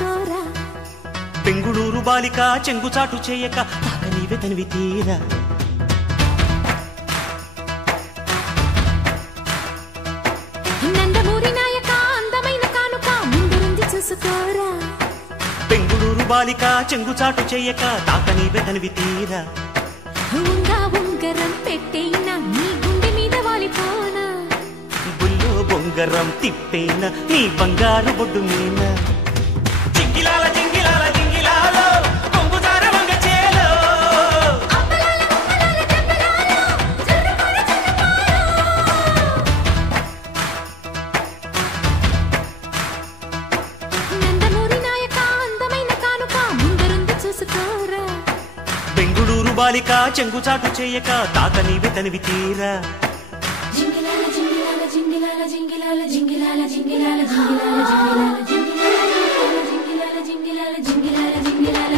చూసుకోరా బెంగుళూరు బాలిక చెంగుచాటు చేయక తాక నీవే తనివి తీరా నందమూరి నాయక అందమైన కానుక ముందుంది చూసుకోరా బెంగుళూరు బాలిక చెంగుచాటు చేయక తాక నీవే తనివి తీరా ఉంగరం పెట్టేనా నీ గుండె మీద వాలిపోనా బుల్లో బొంగరం తిప్పేనా నీ బంగారు బొడ్డు మీన జింగిలాల జింగిలాల జింగిలాలో కొంగుదార వంగ చేలో నందమూరి నాయక అందమైన కానుక ముందుంది చూసుకోరా బెంగుళూరు బాలిక చెంగుచాటు చేయక తాక నీవే తనివి తీరా జింగిలాల జింగిలాల జింగిలాల జింగిలాల జింగిలాల జింగిలాల జింగిలాల జింగిలాల జింగిలాల జింగిలాల జింగిలాల జింగిలాల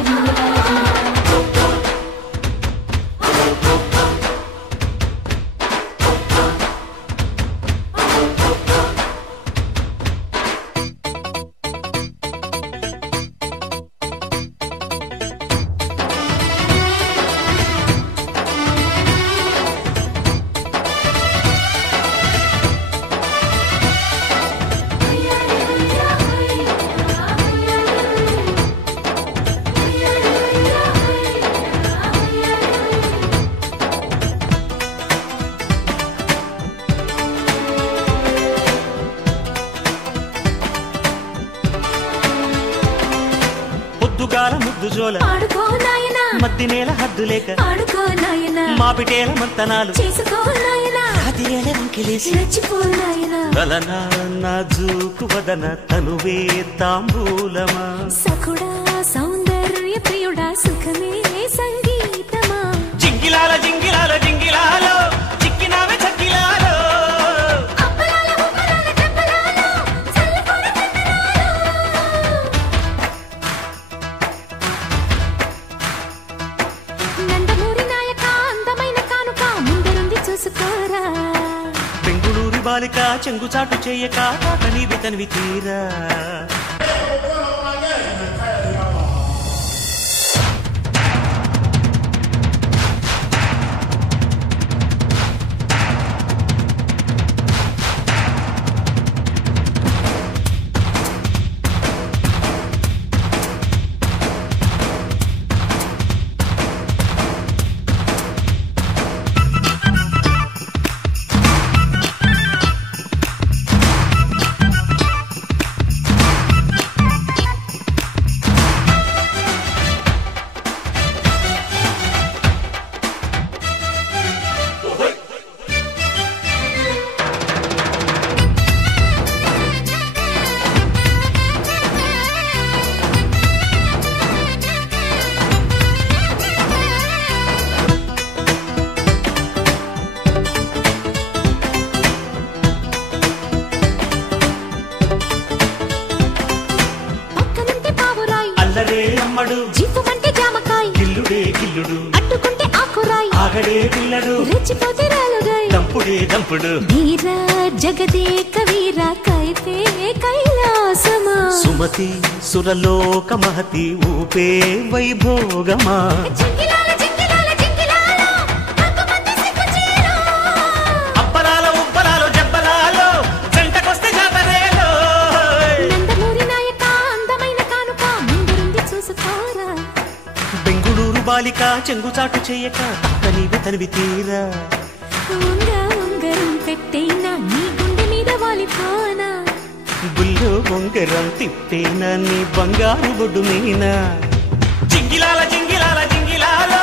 పొద్దుగాల ముద్దు జోల ఆడుకో నాయనా మద్ది నేల హద్దు లేక ఆడుకో నాయనా మాపిటేల మంతనాలు చేసుకో నాయనా అదిరేల వంకిలేసి రెచ్చిపో నాయనా తలన నాజూకు వదన తనువే తాంబూలమా సఖుడా సౌందర్య ప్రియుడా సుఖమే సంగీతమా జింగిలాల జింగిలాల జింగిలాలో చిక్కినావే చక్కిలాలో అప్పలాల ఉప్పలాల చెప్పలాల చల్లకొర నందమూరి నాయక అందమైన కానుక ముందుంది చూసుకోరా బెంగుళూరు బాలిక చెంగుచాటు చేయక తాక నీవే తనివి తీరా పక్కనుంటే పావురాయి అల్లరే అమ్మడు జీపుమంటే జామకాయ గిల్లుడే గిల్లుడు అడ్డుకుంటే ఆకురాయి ఆగడే పిల్లడు రెచ్చిపోతే రాలుగాయి దంపుడే దంపుడు ధీరా జగదేక వీర కైతే కైలాసమా సుమతి సురలోక మహతి ఊపే వైభోగమా జింగిలాల జింగిలాల జింగిలాల రంగుమంది సిగ్గుచీర అప్పలాల ఉప్పలాలు జబ్బలాలో జంటకొస్తే జాతరేలో నందమూరి నాయక అందమైన కానుక ముందుంది చూసుకోరా బెంగుళూరు బాలిక చెంగుచాటు చేయక తాక నీవే తనివి తీరా ఉంగరం పెట్టేనా నీ గుండె మీద వాలిపోనా బుల్లో బొంగరం తిప్పేనా నీ బంగారు బొడ్డు మీన జింగిలాల జింగిలాల జింగిలాలో